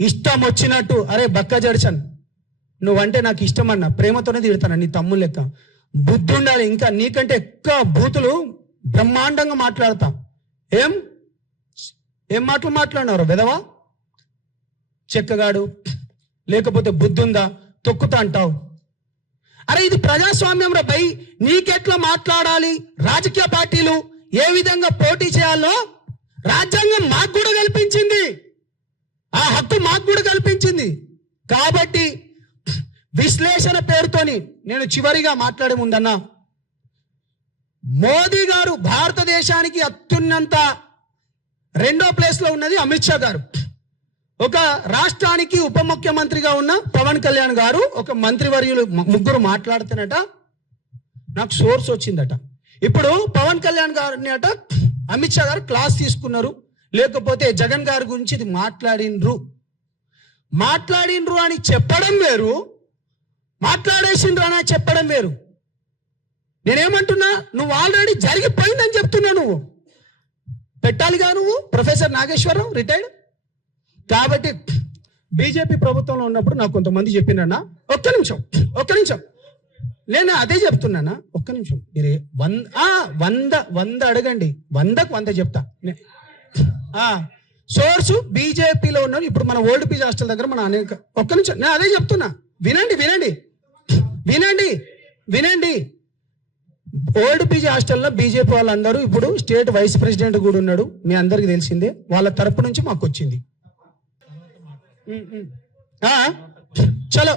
ఇష్టం వచ్చినట్టు అరే బక్క జడ్సన్ నువ్వంటే నాకు ఇష్టం అన్న, ప్రేమతోనే తిడతాను నీ తమ్ముడు లెక్క. బుద్ధి ఉండాలి, ఇంకా నీకంటే ఎక్కువ బూతులు బ్రహ్మాండంగా మాట్లాడతా. ఏం మాటలు మాట్లాడినారు వెదవా చెక్కగాడు, లేకపోతే బుద్ధి ఉందా తొక్కుతా అంటావు. అరే ఇది ప్రజాస్వామ్యం రా భయ్, నీకెట్లా మాట్లాడాలి, రాజకీయ పార్టీలు ఏ విధంగా పోటీ చేయాలో రాజ్యాంగం మాకు కూడా కల్పించింది, ఆ హక్కు మాకు కూడా కల్పించింది. కాబట్టి విశ్లేషణ పేరుతోని నేను చివరిగా మాట్లాడే ముందన్నా, మోదీ గారు భారతదేశానికి అత్యున్నత 2వ ప్లేస్లో ఉన్నది అమిత్ షా గారు. ఒక రాష్ట్రానికి ఉప ముఖ్యమంత్రిగా ఉన్న పవన్ కళ్యాణ్ గారు, ఒక మంత్రివర్యులు ముగ్గురు మాట్లాడుతున్నట నాకు సోర్స్ వచ్చిందట. ఇప్పుడు పవన్ కళ్యాణ్ గారిని అట అమిత్ షా గారు క్లాస్ తీసుకున్నారు, లేకపోతే జగన్ గారి గురించి ఇది మాట్లాడిండ్రు అని చెప్పడం వేరు, మాట్లాడేసిండ్రు అని చెప్పడం వేరు. నేనేమంటున్నా, నువ్వు ఆల్రెడీ జరిగిపోయిందని చెప్తున్నా. నువ్వు పెట్టాలిగా, నువ్వు ప్రొఫెసర్ నాగేశ్వరరావు రిటైర్డ్. కాబట్టి బీజేపీ ప్రభుత్వంలో ఉన్నప్పుడు నాకు కొంతమంది చెప్పినన్నా, ఒక్క నిమిషం నేను అదే చెప్తున్నానా, ఒక్క నిమిషం. మీరే 100 అడగండి, 100కు 100 చెప్తా. సోర్సు బీజేపీలో ఉన్నారు. ఇప్పుడు మన ఓల్డ్ పీజీ హాస్టల్ దగ్గర మన అనేక, ఒక్క నిమిషం నేను అదే చెప్తున్నా, వినండి. ఓల్డ్ పీజీ హాస్టల్లో బీజేపీ వాళ్ళందరూ ఇప్పుడు స్టేట్ వైస్ ప్రెసిడెంట్ కూడా ఉన్నాడు, మీ అందరికి తెలిసిందే. వాళ్ళ తరపు నుంచి మాకు వచ్చింది. చలో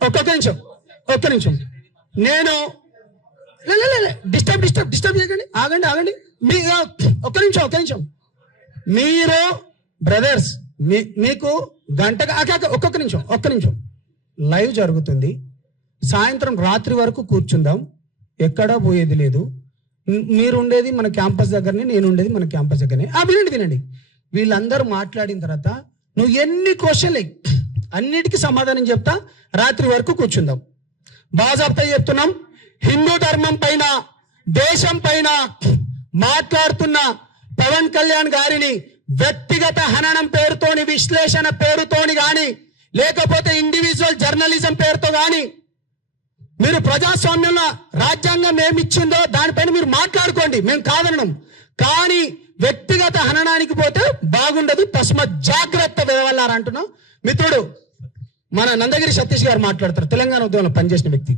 ఒక్క నిమిషం నేను డిస్టర్బ్ చేయకండి, ఆగండి. మీ ఒక్క నిమిషం మీరు బ్రదర్స్, మీకు గంటగా ఒక్క నిమిషం లైవ్ జరుగుతుంది. సాయంత్రం రాత్రి వరకు కూర్చుందాం, ఎక్కడా పోయేది లేదు. మీరు ఉండేది మన క్యాంపస్ దగ్గరనే, నేను ఉండేది మన క్యాంపస్ దగ్గరనే. వినండి. వీళ్ళందరూ మాట్లాడిన తర్వాత నువ్వు ఎన్ని క్వశ్చన్లు అన్నిటికీ సమాధానం చెప్తా, రాత్రి వరకు కూర్చుందాం. బాజాబ్తా చెప్తున్నాం, హిందూ ధర్మం పైన, దేశం పైన మాట్లాడుతున్న పవన్ కళ్యాణ్ గారిని వ్యక్తిగత హననం పేరుతోని, విశ్లేషణ పేరుతోని గాని, లేకపోతే ఇండివిజువల్ జర్నలిజం పేరుతో గాని, మీరు ప్రజాస్వామ్యంలో రాజ్యాంగం ఏమిచ్చిందో దానిపైన మీరు మాట్లాడుకోండి, మేము కాదనడం. కానీ వ్యక్తిగత హననానికి పోతే బాగుండదు, తస్మత్ జాగ్రత్త వెదవల్లారా అంటున్నాం. మిత్రుడు మన నందగిరి సతీష్ గారు మాట్లాడతారు, తెలంగాణ ఉద్యమంలో పనిచేసిన వ్యక్తి.